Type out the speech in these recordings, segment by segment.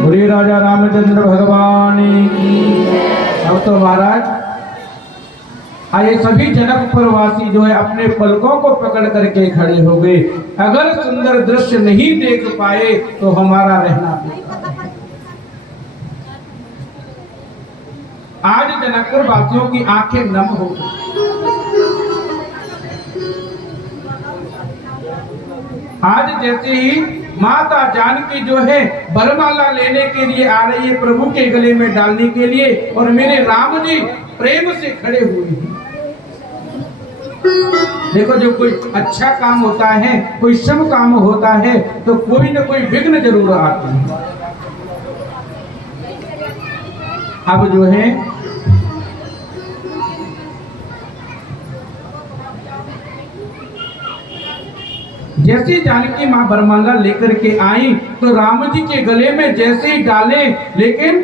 बोलिए राजा रामचंद्र भगवान की। अब तो महाराज आइए सभी जनकपुर वासी जो है अपने पलकों को पकड़ करके खड़े हो गए। अगर सुंदर दृश्य नहीं देख पाए तो हमारा रहना बेकार है। आज जनकपुर वासियों की आंखें नम हो गई। आज जैसे ही माता जानकी जो है वरमाला लेने के लिए आ रही है प्रभु के गले में डालने के लिए, और मेरे राम जी प्रेम से खड़े हुए हैं। देखो जो कोई अच्छा काम होता है, कोई शुभ काम होता है तो कोई न कोई विघ्न जरूर आते हैं। अब जो है जैसे जानकी मां वरमाला लेकर के आई तो राम जी के गले में जैसे ही डाले, लेकिन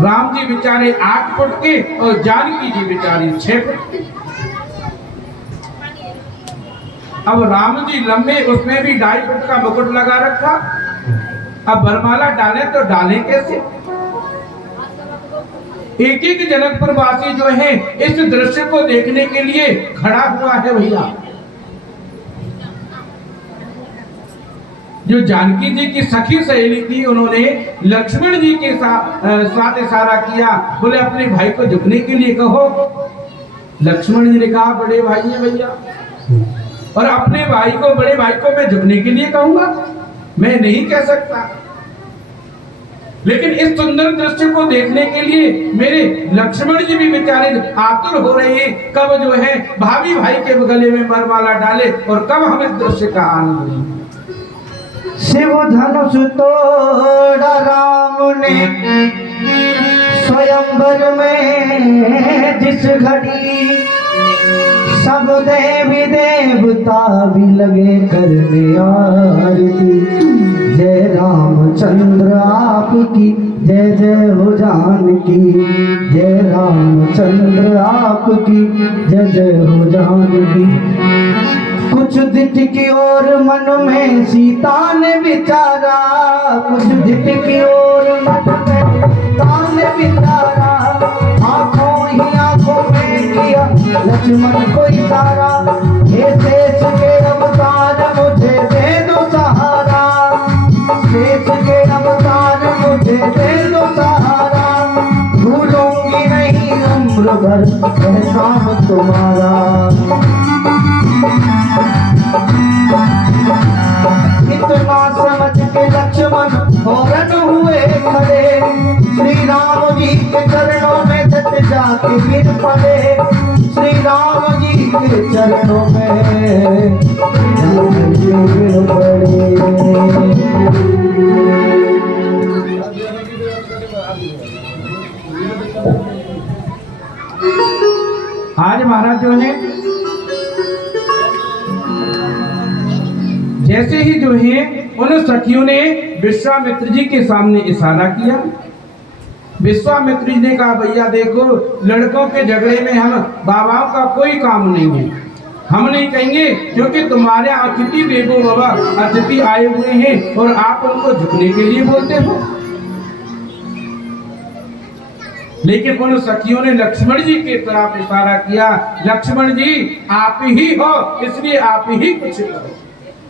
राम जी बेचारे 8 फुट के और जानकी जी बेचारी 6 फुट के। अब राम जी लंबे, उसमें भी 2.5 फुट का मुकुट लगा रखा। अब वरमाला डाले तो डाले कैसे? एक एक जनकपुर वासी जो है इस दृश्य को देखने के लिए खड़ा हुआ है। भैया जो जानकी जी की सखी सहेली थी, उन्होंने लक्ष्मण जी के साथ इशारा किया, बोले अपने भाई को झुकने के लिए कहो। लक्ष्मण जी ने कहा बड़े भाई है भैया, और अपने भाई को, बड़े भाई को मैं झुकने के लिए कहूंगा? मैं नहीं कह सकता। लेकिन इस सुंदर दृश्य को देखने के लिए मेरे लक्ष्मण जी भी बेचारे आतुर हो रहे हैं, कब जो है भाभी भाई के गले में वरमाला डाले और कब हम इस दृश्य का आनंद लें। शिव धनुष तोड़ा राम ने स्वयंवर में जिस घड़ी, सब देवी देवता भी लगे करने आरती। जय रामचंद्र आपकी जय जय हो जानकी, जय रामचंद्र आपकी जय जय हो जानकी। कुछ दिट की ओर मन में सीता ने विचारा, कुछ दिट की ओर मन में सीता ने विचारा। आंखों ही आंखों में किया लक्ष्मण को इशारा, हे शेष के अवतार मुझे दे दो सहारा, शेष के अवतार मुझे दे दो सहारा। भूलूंगी नहीं उम्र भर एहसान तुम्हारा। इतना समझ के लक्ष्मण फौरन हुए खड़े, श्री राम जी के चरणों में झट जाके गिर पड़े। श्री राम जी के चरणों में गिर पड़े। आज महाराज जो है जैसे ही जो है उन सखियों ने विश्वामित्र जी के सामने इशारा किया। विश्वामित्र जी ने कहा भैया देखो, लड़कों के झगड़े में हम बाबाओं का कोई काम नहीं है, हम नहीं कहेंगे, क्योंकि तुम्हारे अतिथि देवो बाबा, अतिथि आए हुए हैं और आप उनको झुकने के लिए बोलते हो। लेकिन उन सखियों ने लक्ष्मण जी की तरफ इशारा किया, लक्ष्मण जी आप ही हो, इसलिए आप ही कुछ करो।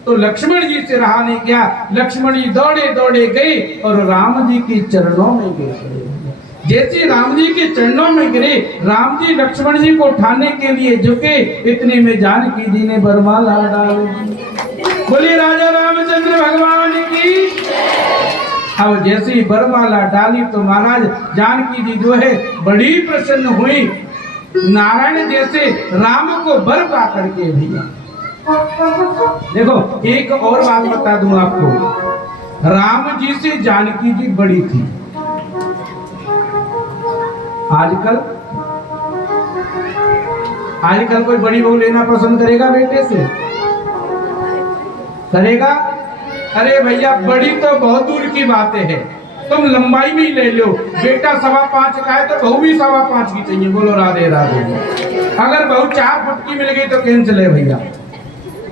तो लक्ष्मण जी से रहा नहीं गया, लक्ष्मण जी दौड़े दौड़े गए और राम जी के चरणों में गिरे। जैसे राम जी के चरणों में गिरे, राम जी लक्ष्मण जी को उठाने के लिए झुके, इतने में जानकी जी ने वरमाला डाली। बोले राजा रामचंद्र भगवान की। अब जैसे ही वरमाला डाली तो महाराज जानकी जी जो है बड़ी प्रसन्न हुई, नारायण जैसे राम को वर पा करके। भैया देखो एक और बात बता दूं आपको, राम जी से जानकी जी बड़ी थी। आजकल कोई बड़ी बहू लेना पसंद करेगा बेटे से? करेगा? अरे भैया बड़ी तो बहुत दूर की बातें है, तुम लंबाई में ही ले लो। बेटा 5.25 का है तो बहू भी 5.25 की चाहिए। बोलो राधे राधे। अगर चाह फुटकी मिल गई तो कैंसिल है भैया।